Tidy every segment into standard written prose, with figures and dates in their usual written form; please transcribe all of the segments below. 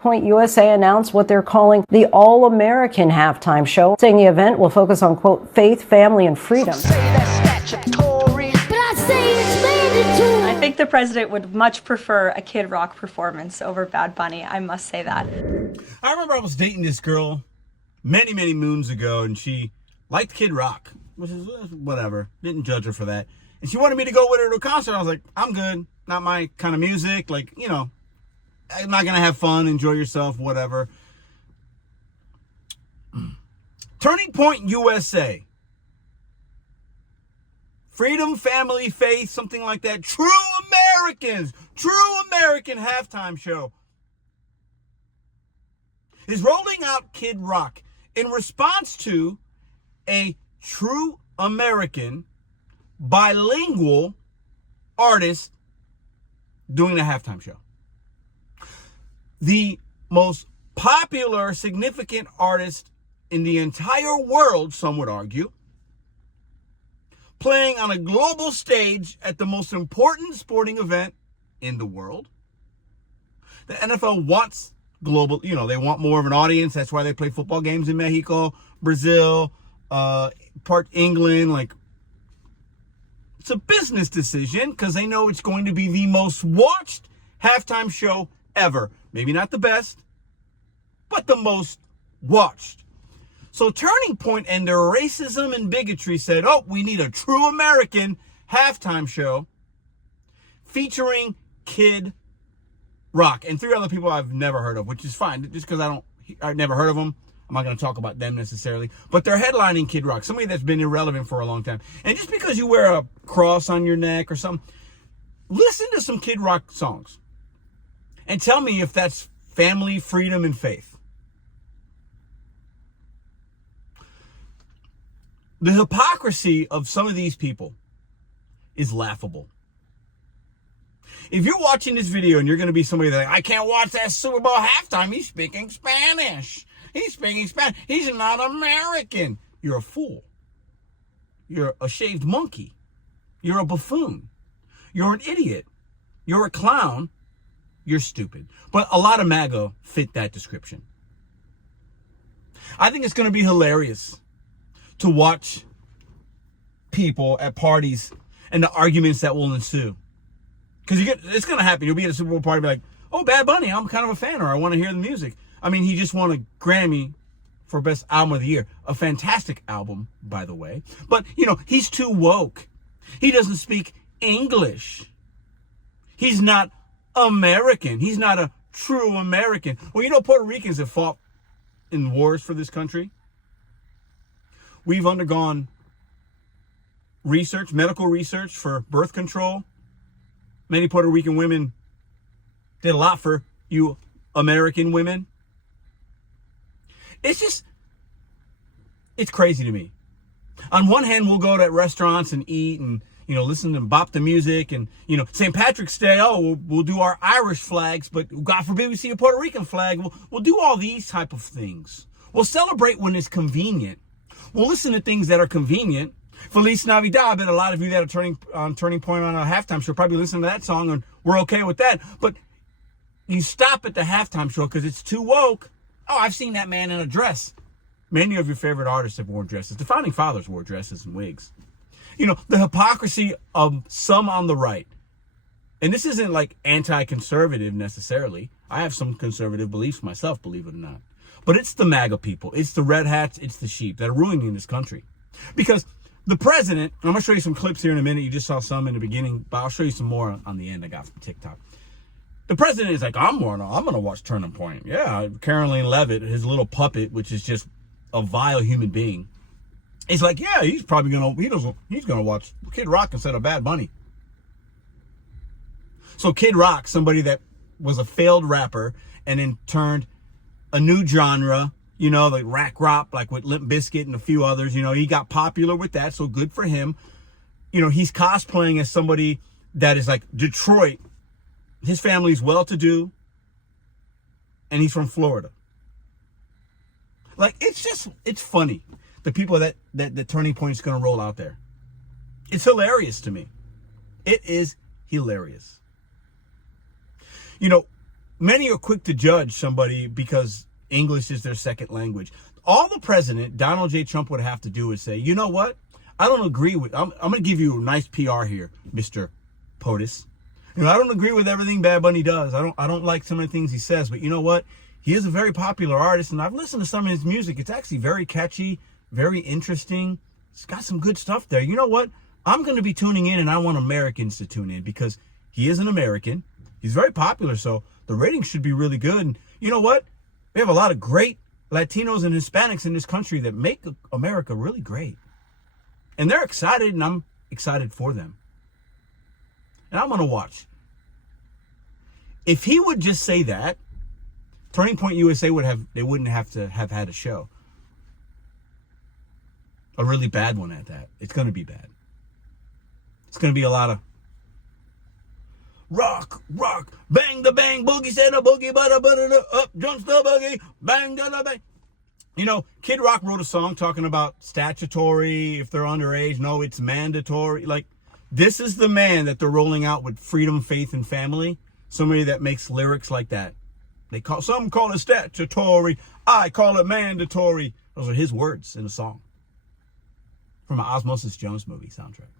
Point USA announced what they're calling the All-American Halftime Show, saying the event will focus on, quote, faith, family, and freedom. I think the president would much prefer a Kid Rock performance over Bad Bunny. I must say that. I remember I was dating this girl many, many moons ago, and she liked Kid Rock, which is whatever. Didn't judge her for that. And she wanted me to go with her to a concert. I was like, I'm good. Not my kind of music. Like, you know, I'm not going to have fun, enjoy yourself, whatever. Turning Point USA. Freedom, family, faith, something like that. True Americans. True American halftime show is rolling out Kid Rock in response to a true American bilingual artist doing a halftime show. The most popular, significant artist in the entire world, some would argue, playing on a global stage at the most important sporting event in the world. The NFL wants global, you know, they want more of an audience. That's why they play football games in Mexico, Brazil, part England. Like, it's a business decision because they know it's going to be the most watched halftime show ever. Maybe not the best, but the most watched. So Turning Point and their racism and bigotry said, oh, we need a true American halftime show featuring Kid Rock and 3 other people I've never heard of, which is fine. Just because I've never heard of them, I'm not going to talk about them necessarily. But they're headlining Kid Rock, somebody that's been irrelevant for a long time. And just because you wear a cross on your neck or something, listen to some Kid Rock songs and tell me if that's family, freedom, and faith. The hypocrisy of some of these people is laughable. If you're watching this video and you're going to be somebody that, I can't watch that Super Bowl halftime, he's speaking Spanish. He's speaking Spanish. He's not American. You're a fool. You're a shaved monkey. You're a buffoon. You're an idiot. You're a clown. You're stupid. But a lot of MAGA fit that description. I think it's going to be hilarious to watch people at parties and the arguments that will ensue. Because it's going to happen. You'll be at a Super Bowl party and be like, oh, Bad Bunny, I'm kind of a fan, or I want to hear the music. I mean, he just won a Grammy for Best Album of the Year. A fantastic album, by the way. But, you know, he's too woke. He doesn't speak English. He's not American. He's not a true American. Well, you know, Puerto Ricans have fought in wars for this country. We've undergone research, medical research for birth control. Many Puerto Rican women did a lot for you American women. It's crazy to me. On one hand, we'll go to restaurants and eat and, you know, listen and bop the music. And, you know, St. Patrick's Day, we'll do our Irish flags, but God forbid we see a Puerto Rican flag. We'll do all these type of things. We'll celebrate when it's convenient. We'll listen to things that are convenient. Feliz Navidad. I bet a lot of you that are turning point on a halftime show probably listen to that song and we're okay with that. But you stop at the halftime show because it's too woke. Oh, I've seen that man in a dress. Many of your favorite artists have worn dresses. The Founding Fathers wore dresses and wigs. You know, the hypocrisy of some on the right. And this isn't like anti-conservative necessarily. I have some conservative beliefs myself, believe it or not. But it's the MAGA people. It's the red hats. It's the sheep that are ruining this country. Because the president, I'm going to show you some clips here in a minute. You just saw some in the beginning, but I'll show you some more on the end I got from TikTok. The president is like, I'm going to watch Turning Point. Yeah, Caroline Levitt, his little puppet, which is just a vile human being. He's like, yeah, he's probably going to watch Kid Rock instead of Bad Bunny. So Kid Rock, somebody that was a failed rapper and then turned a new genre, you know, like rock, like with Limp Bizkit and a few others. You know, he got popular with that, so good for him. You know, he's cosplaying as somebody that is like Detroit. His family's well-to-do, and he's from Florida. Like, it's funny. The people that the Turning Point's going to roll out there. It's hilarious to me. It is hilarious. You know, many are quick to judge somebody because English is their second language. All the president, Donald J. Trump, would have to do is say, you know what? I don't agree with, I'm going to give you a nice PR here, Mr. POTUS. You know, I don't agree with everything Bad Bunny does. I don't like some of the things he says, but you know what? He is a very popular artist, and I've listened to some of his music. It's actually very catchy, very interesting. It's got some good stuff there. You know what? I'm going to be tuning in, and I want Americans to tune in because he is an American. He's very popular, so the ratings should be really good. And you know what? We have a lot of great Latinos and Hispanics in this country that make America really great. And they're excited, and I'm excited for them. And I'm going to watch. If he would just say that, Turning Point USA wouldn't have to have had a show. A really bad one at that. It's going to be bad. It's going to be a lot of rock, bang the bang, boogie said a boogie, but up jumps the boogie, bang the bang. You know, Kid Rock wrote a song talking about statutory, if they're underage, no, it's mandatory. Like, this is the man that they're rolling out with freedom, faith, and family. Somebody that makes lyrics like that. Some call it statutory, I call it mandatory. Those are his words in a song from an Osmosis Jones movie soundtrack.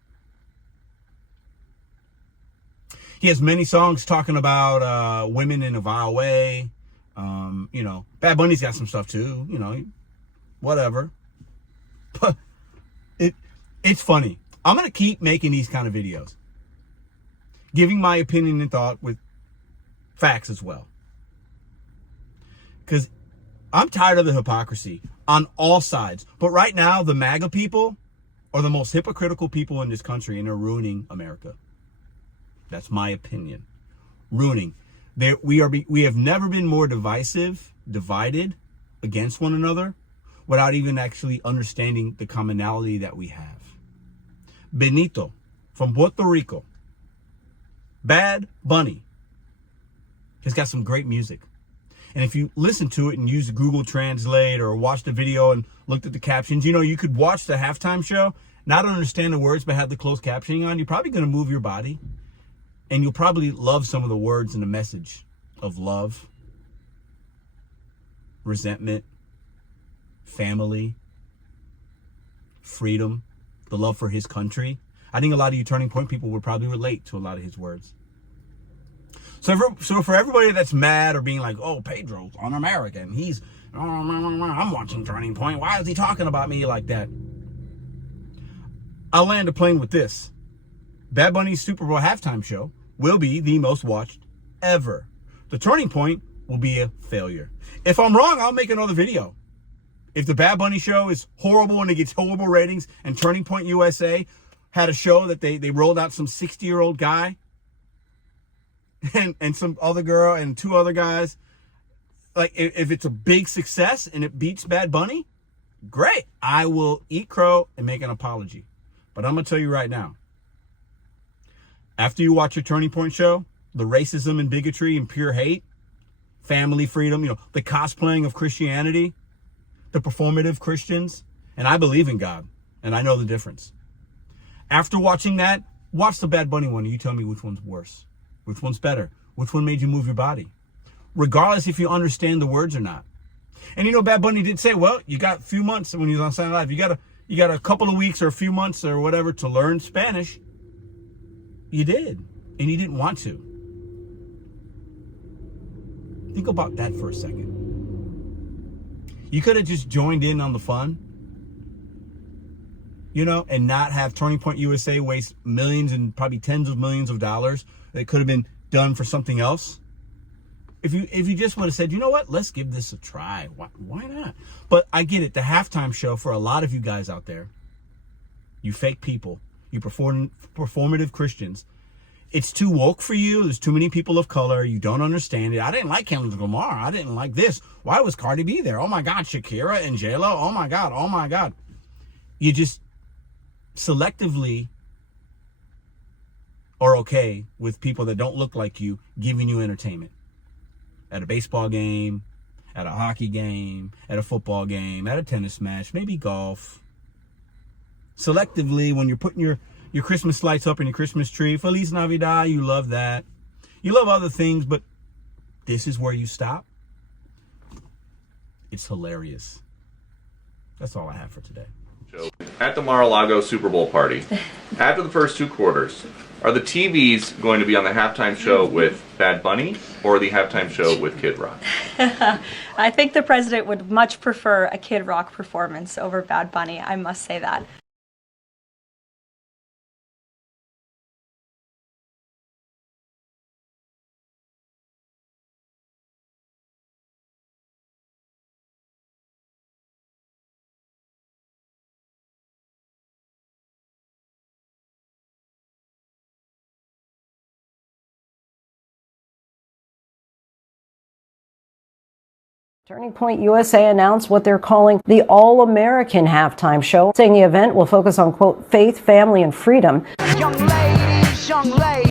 He has many songs talking about women in a vile way. You know, Bad Bunny's got some stuff too. You know, whatever. But it's funny. I'm gonna keep making these kind of videos, giving my opinion and thought with facts as well. Because I'm tired of the hypocrisy on all sides. But right now, the MAGA people are the most hypocritical people in this country, and they're ruining America. That's my opinion. Ruining. We have never been more divided against one another, without even actually understanding the commonality that we have. Benito from Puerto Rico. Bad Bunny has got some great music. And if you listen to it and use Google Translate or watch the video and looked at the captions, you know, you could watch the halftime show, not understand the words, but have the closed captioning on. You're probably going to move your body. And you'll probably love some of the words and the message of love, resentment, family, freedom, the love for his country. I think a lot of you Turning Point people would probably relate to a lot of his words. So for everybody that's mad or being like, oh, Pedro's un-American, I'm watching Turning Point, why is he talking about me like that? I'll land a plane with this. Bad Bunny's Super Bowl halftime show will be the most watched ever. The Turning Point will be a failure. If I'm wrong, I'll make another video. If the Bad Bunny show is horrible and it gets horrible ratings, and Turning Point USA had a show that they rolled out some 60-year-old guy and some other girl and two other guys, like, if it's a big success and it beats Bad Bunny, great. I will eat crow and make an apology. But I'm going to tell you right now, after you watch your Turning Point show, the racism and bigotry and pure hate, family freedom, you know, the cosplaying of Christianity, the performative Christians, and I believe in God, and I know the difference. After watching that, watch the Bad Bunny one and you tell me which one's worse, which one's better, which one made you move your body, regardless if you understand the words or not. And you know, Bad Bunny did say, well, you got a few months when he was on Saturday Night Live. You got a couple of weeks or a few months or whatever to learn Spanish. You did, and you didn't want to. Think about that for a second. You could have just joined in on the fun, you know, and not have Turning Point USA waste millions and probably tens of millions of dollars that could have been done for something else. If you just would have said, you know what, let's give this a try. Why not? But I get it. The halftime show for a lot of you guys out there, you fake people, you performative Christians, it's too woke for you. There's too many people of color. You don't understand it. I didn't like Kendrick Lamar. I didn't like this. Why was Cardi B there? Oh my God, Shakira and J-Lo. Oh my God. Oh my God. You just selectively are okay with people that don't look like you giving you entertainment. At a baseball game, at a hockey game, at a football game, at a tennis match, maybe golf. Selectively, when you're putting your Christmas lights up in your Christmas tree, Feliz Navidad, you love that. You love other things, but this is where you stop, it's hilarious. That's all I have for today. At the Mar-a-Lago Super Bowl party, after the first two quarters, are the TVs going to be on the halftime show with Bad Bunny or the halftime show with Kid Rock? I think the president would much prefer a Kid Rock performance over Bad Bunny. I must say that. Turning Point USA announced what they're calling the All-American Halftime Show, saying the event will focus on, quote, faith, family, and freedom. Young ladies, young ladies.